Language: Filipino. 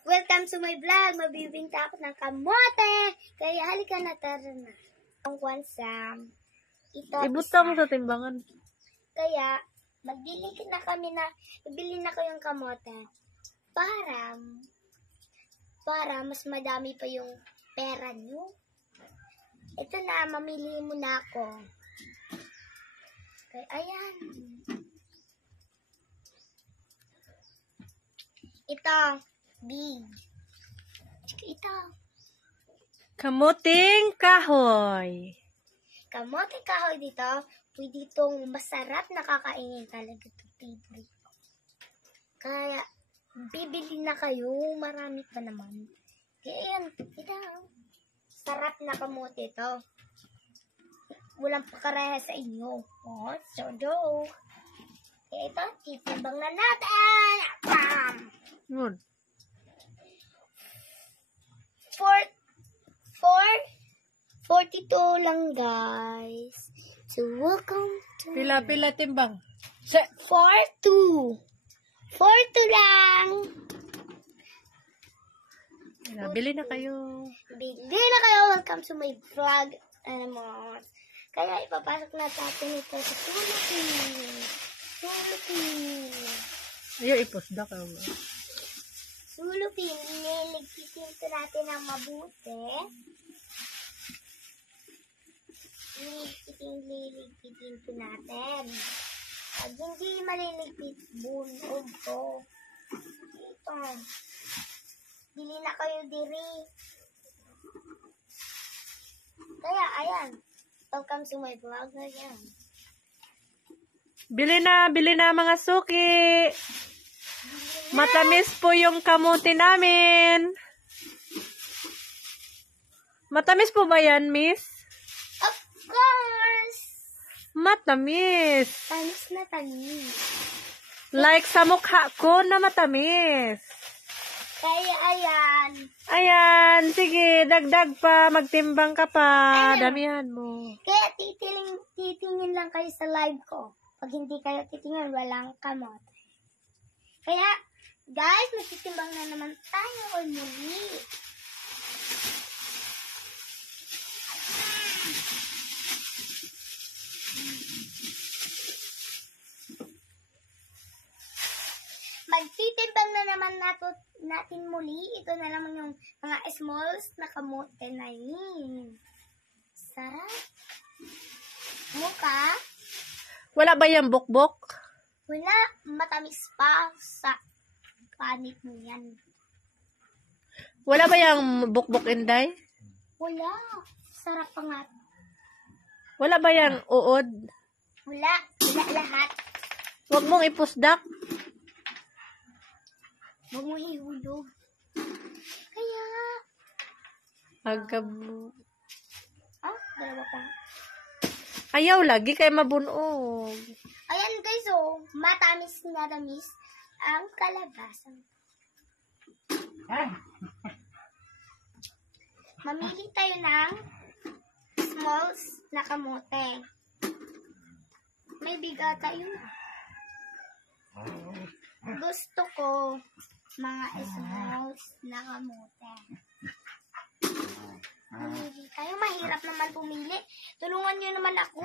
Welcome to my vlog. Mabibinta ako ng kamote. Kaya halika na, tara na. Ang Sam. Ito. Ibuta mo sa timbangan. Kaya, ibili na ko yung kamote. Para mas madami pa yung pera nyo. Ito na, mamili muna ako. Kaya, ayan. Ito, big. Ito. Kamuting kahoy. Kamote kahoy dito, pwede itong masarap na kakainin talaga ito, favorite ko. Kaya, bibili na kayo, marami pa naman. Kaya yan, ito. Sarap na kamote ito. Walang pakareha sa inyo. Oh, so joke. Kaya ito, titimbang na natin. Bam! Good. 42 lang, guys. So, welcome to... Pila timbang. 42. 42 lang. Bili na kayo. Bili na kayo. Welcome to my vlog. Kaya ipapasok na natin ito sa sulupin. Ayaw, ipusda ka. Sulupin. Niligpitin ito natin ng mabuti. Liligpitin ito natin. Pag hindi maliligpit, bunog to. Ito. Bili na kayo diri. Kaya, ayan. Welcome to my vlog na yan. Bili na mga suki. Matamis po yung kamuti namin. Matamis po ba yan, miss? Of course! Matamis. Tamis na tamis. Like sa mukha ko na matamis. Kaya, ayan. Ayan, sige, dagdag pa, magtimbang ka pa, damihan mo. Kaya titingin lang kayo sa live ko. Pag hindi kayo titingin, walang kamote. Kaya, guys, magtitimbang na naman tayo o muli. Magtitimbang na naman natin muli. Ito na naman yung mga smalls na kamote na yun. Sarap. Mukha. Wala ba yung bukbok? Wala. Matamis pa sa panit mo yan. Wala ba yung bukbok, Inday? Wala. Sarap pa nga. Wala ba yung uod? Wala. Wala lahat. Huwag mong ipusdak. Huwag mo ihulog. Kaya. Agabo. Dalawa pa. Ayaw lagi kay mabunog. Ayan guys, matamis na tamis ang kalabasan. Mamili tayo ng smalls na kamote. May bigat tayo na. Gusto ko mga smalls na kamote. Mamili tayo. Mahirap naman pumili. Tulungan niyo naman ako.